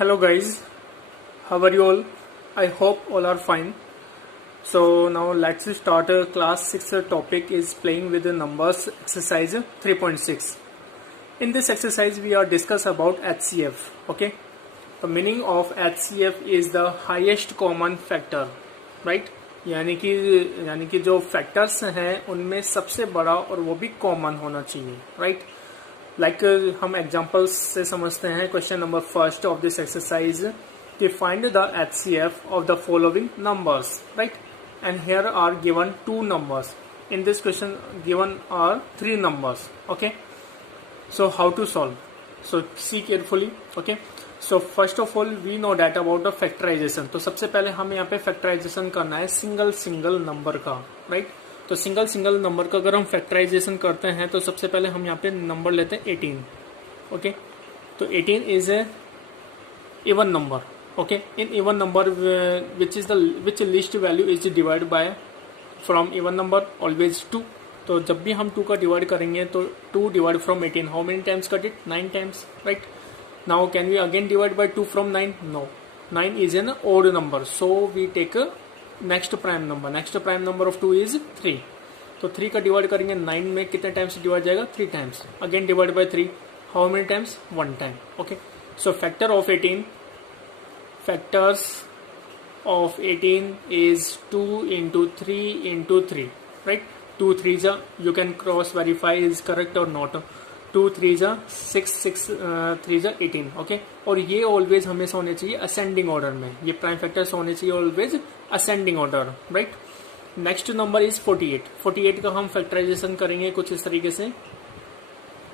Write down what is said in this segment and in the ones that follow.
Hello guys, how are you all? I hope all are fine. So now let's start class 6 topic is playing with the numbers exercise 3.6. In this exercise we are discuss about HCF. Okay, the meaning of HCF is the highest common factor, right? यानी कि जो factors हैं उनमें सबसे बड़ा और वो भी कॉमन होना चाहिए, राइट? लाइक हम एग्जांपल्स से समझते हैं. Question number first of this exercise कि find the HCF of the following numbers, right? And here are given two numbers. In this question given are three numbers. Okay, so how to solve? So see carefully. Okay, so first of all we know that about the factorisation. तो सबसे पहले हमें यहाँ पे factorisation करना है single number का, right? तो सिंगल नंबर का अगर हम फैक्टराइजेशन करते हैं तो सबसे पहले हम यहाँ पे नंबर लेते हैं 18. ओके, तो 18 is a even number. Okay, in even number which least value is divide by from even number always 2. तो जब भी हम 2 का डिवाइड करेंगे तो 2 divide from 18 how many times cut it? 9 times, right? Now can we again divide by 2 from 9? No. 9 is an odd number. So we take a next prime number. Next prime number of 2 is 3. तो 3 का divide करेंगे 9 में कितने times divide जाएगा? 3 times. Again divide by 3. How many times? 1 time. Okay, so factor of 18 is 2 into 3 into 3, right? 2 3s you can cross verify is correct or not. 2 3s 6 6 3s 18. Okay, और ये always हमेशा होने चाहिए ascending order में. ये prime factors होने चाहिए always ascending order, right? Next number is 48. 48 का हम फैक्टराइजेशन करेंगे कुछ इस तरीके से.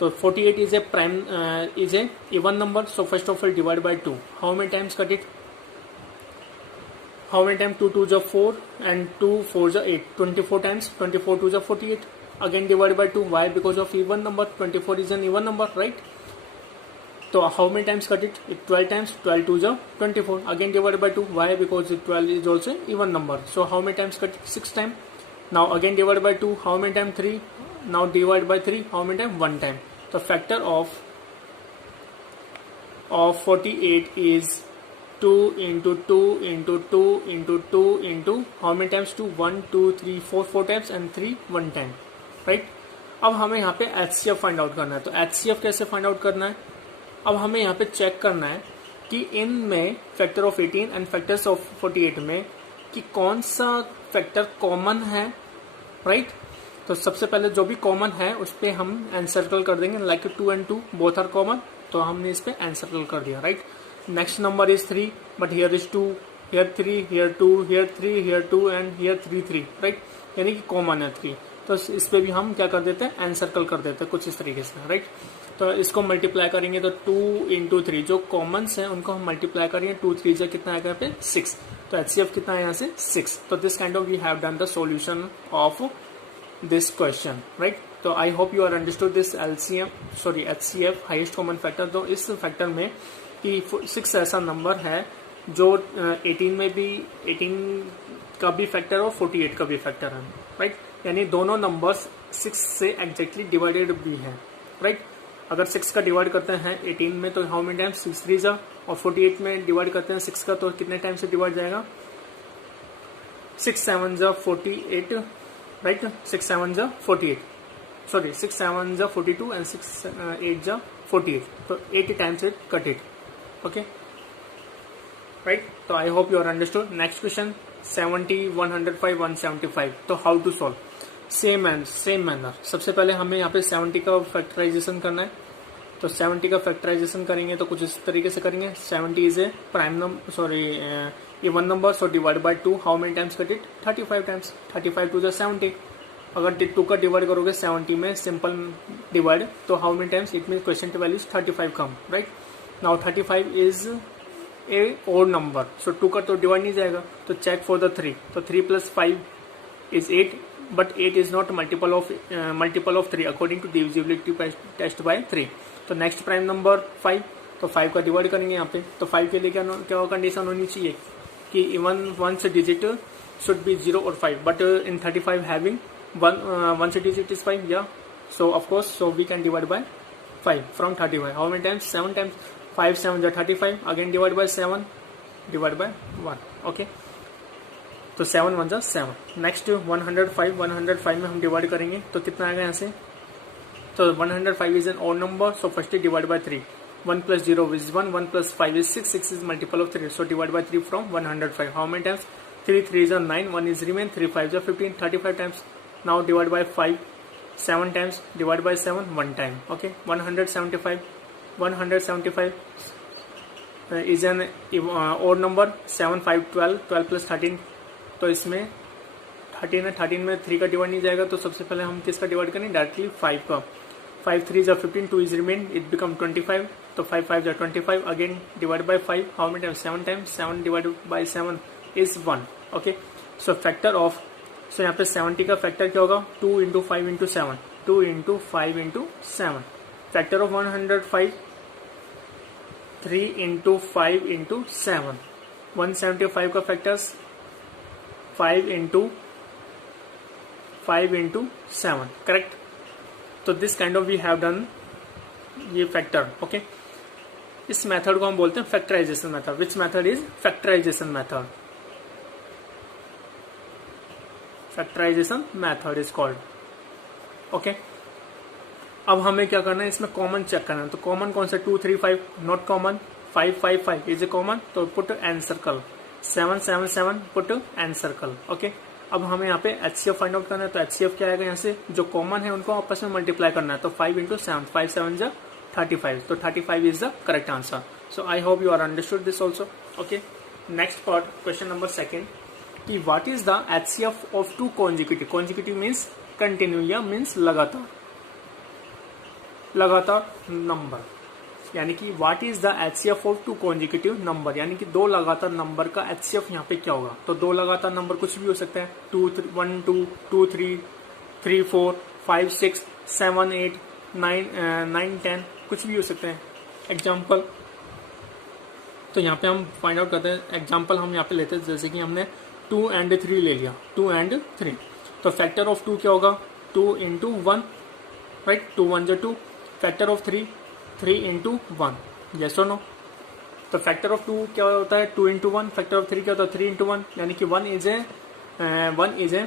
तो 48 is a even number. So first of all divide by 2. How many times cut it? How many time? 2 2 4 and 2 4 8. 24 times. 24 2 48. Again divide by 2. Why? Because of even number. 24 is an even number, right? So how many times cut it? 12 times. 12 2 24. Again divided by 2. Why? Because 12 is also an even number. So how many times cut it? 6 times. Now again divided by 2. How many times? 3. Now divide by 3. How many times? 1 time. The factor of 48 is 2 into 2 into 2 into 2 into how many times? 2 1 2 3 4 4 times and 3 1 time. Right? अब हमें यहाँ पे HCF find out करना है. तो HCF कैसे find out करना है? अब हमें यहाँ पे चेक करना है कि इनमें factor of 18 and factors of 48 में कि कौन सा फैक्टर कॉमन है, राइट? तो सबसे पहले जो भी कॉमन है उस पर हम एनसर्कल कर देंगे. Like 2 and 2 both are common, तो हमने इस पर एनसर्कल कर दिया, right? Next number is 3 but here is 2, here 3, here 2, here 3, here 2 and here 3 3, right? यानी कि कॉमन है 3. तो इस पे भी हम क्या कर देते हैं? एनसर्कल कर देते हैं कुछ इस तरीके से, राइट? तो इसको मल्टीप्लाई करेंगे तो 2 into 3 जो कॉमन्स हैं उनको हम मल्टीप्लाई करेंगे. 2 3 जा कितना आएगा यहाँ पे? 6. तो HCF कितना है यहाँ से? 6. तो this kind of we have done the solution of this question, right? तो I hope you are understood this HCF highest common factor. तो इस फैक्टर में कि 6 ऐसा नंबर है जो 18 में भी 18 का भी फैक्टर और 48 का भी फैक्टर है, राइट? यानी दोनों नंबर्स 6 से एग्जैक्टली डिवाइडेड भी हैं, राइट? अगर 6 का डिवाइड करते हैं 18 में तो हाउ मेनी टाइम्स? 6 3 जा. और 48 में डिवाइड करते हैं 6 का तो कितने टाइम से डिवाइड जाएगा? 6 7 जा 48, राइट? 6 7 जा 48, सॉरी 6 7 जा 42 एंड 6 8 जा 48. तो 80 times it cut it. Okay, right? तो I hope you are understood. Next question 70 105 175. तो how to solve? Same manner. सबसे पहले हमें यहाँ पे 70 का फैक्टराइजेशन करना है. तो 70 का फैक्टराइजेशन करेंगे तो कुछ इस तरीके से करेंगे. 70 is a prime number, even number. So divide by 2. How many times cut it? 35 times. 35 2 70. अगर 2 का डिवाइड करोगे 70 में सिंपल डिवाइड तो how many times? It mean question value 35 come, right? Now 35 is a odd number. So 2 का तो divide नहीं जाएगा. तो चेक फॉर द 3. तो 3 + 5 is 8, but 8 is not multiple of 3 according to divisibility test by 3. तो next prime number 5. तो 5 का divide करेंगे यहाँ पे. तो 5 के लिए क्या कंडीशन होनी चाहिए कि even once digit should be 0 और 5, but in 35 having once digit is 5. या so of course, so we can divide by 5 from 35. How many times? 7 times. 5 7 जा 35, again divide by 7 divide by 1, okay. तो 7 1 जा 7। Next 105 में हम divide करेंगे तो कितना आएगा यहाँ से, तो 105 is an odd number, so first divide by 3, 1 plus 0 is 1, 1 plus 5 is 6, 6 is multiple of 3, so divide by 3 from 105. How many times? 3 3 is 9, 1 is remain, 3 5 is 15, 35 times. Now divide by 5, 7 times, divide by 7, 1 time, okay. 175 is an odd number, 7 5 12, 12 plus 13, तो इसमें 13 है, 13 में 3 का divide नहीं जाएगा, तो सबसे पहले हम किसका डिवाइड करें, डायरेक्टली 5 का। 5 3 is 15, 2 is remain, it become 25, तो 5 5 is 25, again divide by 5, how many times, 7 times, 7 divided by 7 is 1, okay. So factor of, so यहाँ पे 70 का फैक्टर क्या होगा, 2 into 5 into 7, 2 into 5 into 7, factor of 105, 3 into 5 into 7, 175 का factors 5 into 7, correct. तो this kind of we have done ये factor, okay. इस method को हम बोलते हैं factorization method. Which method is factorization method, factorization method is called, okay. अब हमें क्या करना है, इसमें कॉमन चेक करना है। तो कॉमन कौन सा, 2 3 5 not common, 5 5 5 is a common, तो put an circle, 7 7 7 put an circle, okay. अब हमें यहाँ पे HCF फाइंड आउट करना है, तो HCF क्या आएगा, यहाँ से जो कॉमन है उनको आपस में मल्टीप्लाई करना है, तो 5 into 7, 5 7 जा 35, तो 35 is the correct answer. So I hope you are understood this also, okay. Next part, question number 2 कि what is the HCF of 2 consecutive, consecutive means continue या मीन्स लगातार नंबर, यानी कि what is the HCF of 2 consecutive number, यानी कि 2 लगातार number का HCF यहाँ पे क्या होगा। तो 2 लगातार नंबर कुछ भी हो सकता है, 2 3 1 2 2 3 3 4 5 6 7 8 9 10 कुछ भी हो सकते हैं। एग्जाम्पल, तो यहाँ पे हम फाइंड आउट करते हैं, एग्जाम्पल हम यहाँ पे लेते हैं, जैसे कि हमने 2 and 3 ले लिया, 2 and 3, तो फैक्टर ऑफ 2 क्या होगा, 2 into 1, राइट, 2 1 जा 2, factor of 3 3 into 1, yes or no। तो फैक्टर ऑफ 2 क्या होता है, 2 into 1, फैक्टर ऑफ 3 क्या होता है, 3 into 1, यानी कि 1 is a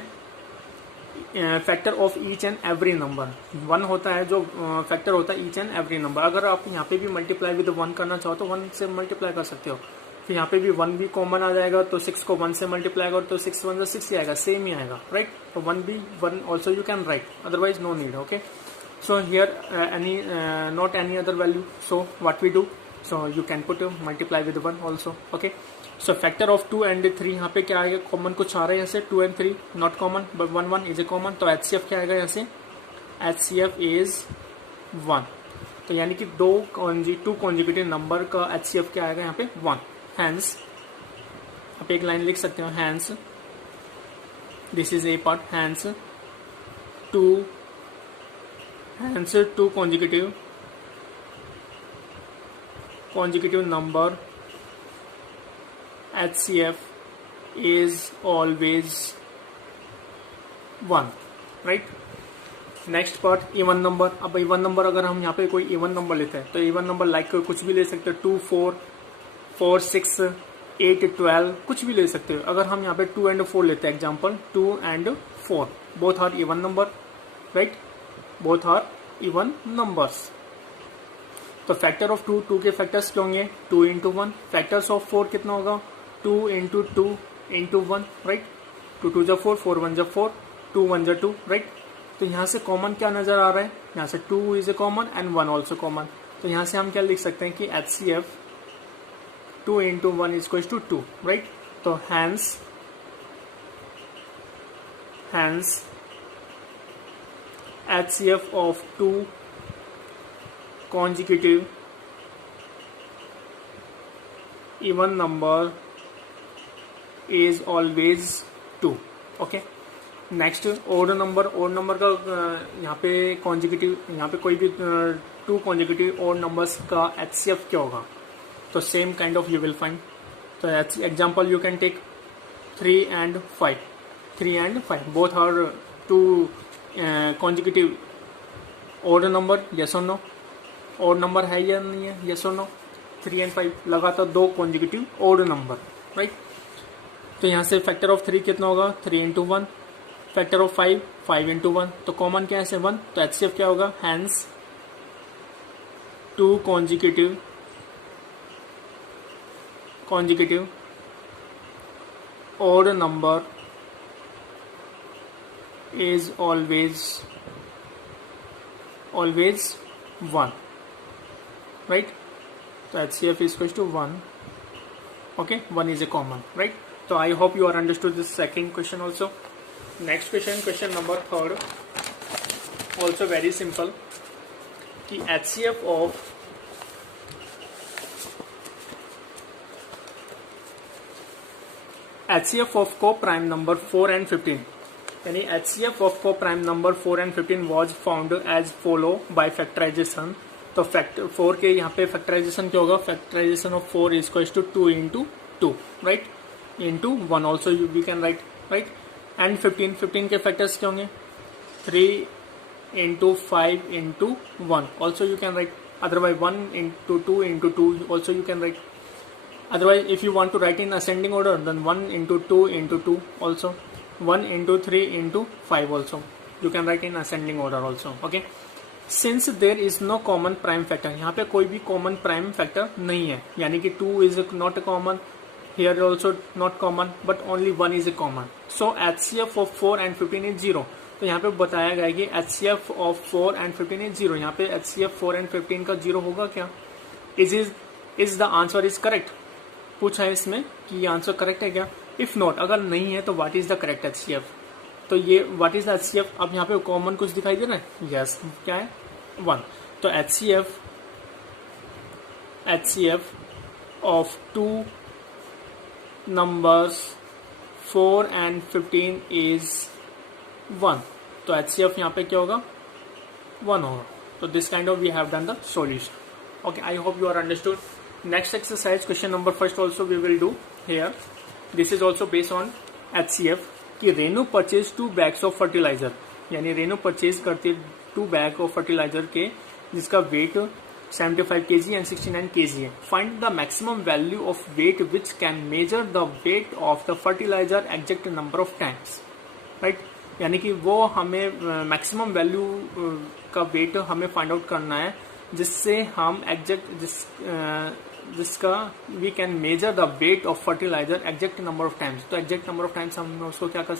factor of each and every number. 1 होता है जो फैक्टर होता है ईच एंड एवरी नंबर। अगर आप यहाँ पे भी मल्टीप्लाई विद 1 करना चाहो तो 1 से मल्टीप्लाई कर सकते हो, फिर यहाँ पे भी 1 भी कॉमन आ जाएगा, तो 6 को 1 से मल्टीप्लाई करो तो 6 1 6 ही आएगा, सेम ही आएगा, राइट। तो 1 भी 1 also you can write, otherwise no need, okay. So here not any other value, so what we do, so you can put multiply with 1 also, okay। So factor of 2 and 3, यहाँ पे क्या आएगा, common कुछ आ रहा है यहाँ से, 2 and 3 not common but 1 1 is a common, तो HCF क्या आएगा यहाँ से, HCF is 1, तो यानी कि 2 कॉन्जिक्यूटिव नंबर का HCF क्या आएगा यहाँ पे 1, hence आप एक लाइन लिख सकते हो, hence this is a part, hence 2 consecutive number HCF is always 1, right। Next part, even number. अब इवन नंबर अगर हम यहाँ पे कोई इवन नंबर लेते हैं, तो इवन नंबर लाइक कुछ भी ले सकते हैं, 2 4 4 6 8 12 कुछ भी ले सकते हो। अगर हम यहाँ पे 2 and 4 लेते हैं, example 2 and 4 both are even number, right, both are even numbers. तो फैक्टर ऑफ 2 के फैक्टर्स क्या होंगे, 2 into 1, फैक्टर्स ऑफ 4 कितना होगा, 2 into 2 into 1, राइट, 2 2 जा 4, 4 1 जा 4, 2 1 जा 2, राइट। तो यहाँ से कॉमन क्या नजर आ रहा है, यहाँ से 2 is a common and 1 also common, तो यहाँ से हम क्या लिख सकते हैं कि HCF 2 into 1 is equals to 2, right. तो hence HCF of 2 consecutive even number is always 2, okay। Next odd number का यहाँ पे कॉन्जिक्यूटिव, यहाँ पे कोई भी 2 कॉन्जिक्यूटिव ओड नंबर्स का HCF क्या होगा, तो same kind of you will find. तो example you can take 3 and 5 both are 2 consecutive odd number, yes और नो, ओड नंबर है या नहीं है, यस और नो। 3 and 5 लगातार दो कॉन्जिक्यूटिव ओड नंबर, राइट। तो यहाँ से फैक्टर ऑफ 3 कितना होगा 3 इंटू 1, फैक्टर ऑफ 5 5 इंटू 1, तो कॉमन क्या है 1, तो HCF क्या होगा hence 2 consecutive odd number is always 1, right? So HCF is equals to 1. Okay, 1 is a common, right? So I hope you are understood this second question also. Next question number 3, also very simple, कि HCF of co-prime number 4 and 15, यानी HCF of co-prime number 4 and 15 was found as follow by factorization. तो factor 4 के यहाँ पे factorization क्या होगा, factorization of 4 is equals to 2 into 2, right, into 1 also we can write, right. Right 15 के factors क्या होंगे 3 into 5 into 1 also you can write, otherwise 1 into 2 into 2 also you can write. Otherwise, if you want to write in ascending order, then 1 into 2 into 2 also, 1 into 3 into 5 also. You can write in ascending order also. Okay. Since there is no common prime factor, यहाँ पे कोई भी common prime factor नहीं है, यानी कि 2 is not a common, here also not common, but only 1 is a common. So HCF of 4 and 15 is 0. तो यहाँ पे बताया गया है कि HCF of 4 and 15 is 0. यहाँ पे HCF 4 and 15 का 0 होगा क्या? Is the answer is correct? पूछा है इसमें कि ये आंसर करेक्ट है क्या. इफ नॉट, अगर नहीं है तो what is the correct HCF. तो ये व्हाट इज द HCF, अब यहाँ पे कॉमन कुछ दिखाई दे रहा है. यस, क्या है 1. तो HCF of 2 numbers 4 and 15 is 1. तो HCF यहाँ पे क्या होगा 1 होगा. तो this kind of we have done the solution. Okay, I hope you are understood. Next exercise, question number first also we will do here. This is also based on HCF. कि Renu purchase 2 bags of fertilizer, यानी Renu purchase करते 2 bag of fertilizer के जिसका wait 75 kg and 69 kg है. Find the maximum value of weight which can measure the weight of the fertilizer exact number of times. Right? यानी कि वो हमें maximum value का वेट हमें फाइंड आउट करना है जिससे हम एग्जैक्ट जिसका we can measure the weight of fertilizer exact number of times. तो एग्जैक्ट नंबर ऑफ टाइम्स हम उसको क्या कर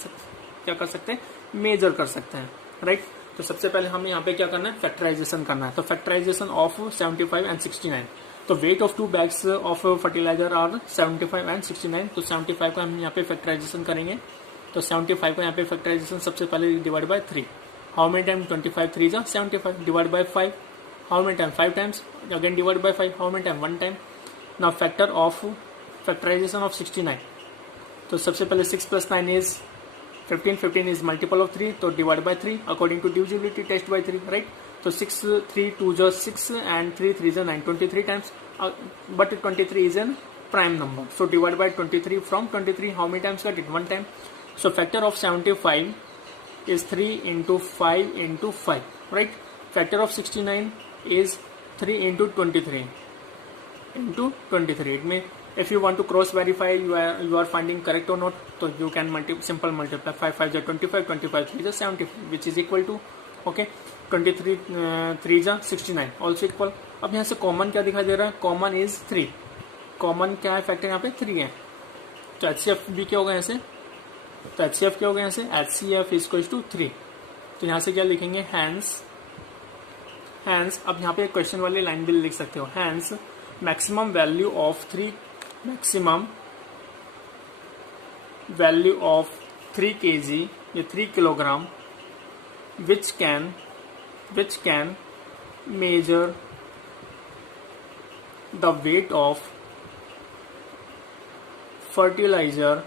सकते हैं, मेजर कर सकते हैं. राइट. तो सबसे पहले हमें यहाँ पे क्या करना है, फैक्टराइजेशन करना है. तो फैक्टराइजेशन ऑफ 75 and 69. तो weight of 2 bags of fertilizer are 75 and 69. तो 75 का हम यहाँ पे फैक्टराइजेशन करेंगे. तो 75 का यहाँ पे फैक्टराइजेशन सबसे पहले divide by 3. How many time 25 3 जा 75 divide by 5. How many time 5 times, again divided by 5. How many time 1 time. Now factor of factorization of 69. तो सबसे पहले 6 plus 9 is 15. 15 is multiple of 3, तो divided by 3 according to divisibility test by 3, right. तो 6 3 2 जो 6 and 3 3 जो 9, 23 times, but 23 is a prime number, so divided by 23. From 23 how many times got it, 1 time. So factor of 75 is 3 into 5 into 5, right. Factor of 69 is 3 into 23 into 23. It means if you want to cross verify you are finding correct or not, so you can simple multiply. 5 5 is 25, 25 3 is 75, which is equal to, okay, 23 3 is 69 also equal. अब यहाँ से common क्या दिखाई दे रहा है, common is 3. Common क्या है, factor यहाँ पे 3 है. तो HCF भी क्या होगा यहाँ से, तो HCF क्या होगा यहाँ से, HCF इज इक्वल टू 3. तो यहाँ से क्या लिखेंगे, हैंस अब यहाँ पे क्वेश्चन वाली लाइन भी लिख सकते हो. Hence maximum value of 3 kg या 3 kilogram which can measure the weight of fertilizer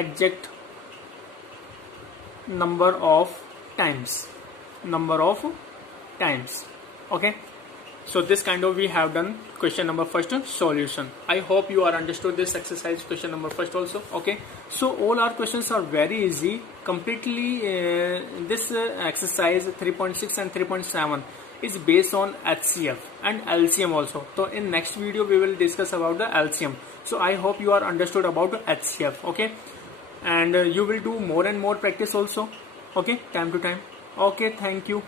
exact number of times. Okay, So this kind of we have done question number first solution. I hope you are understood this exercise question number first also. Okay, so all our questions are very easy. Completely this exercise 3.6 and 3.7 is based on HCF and LCM also. So in next video we will discuss about the LCM. So I hope you are understood about the HCF. Okay, and you will do more and more practice also. Okay, time to time. Okay, thank you.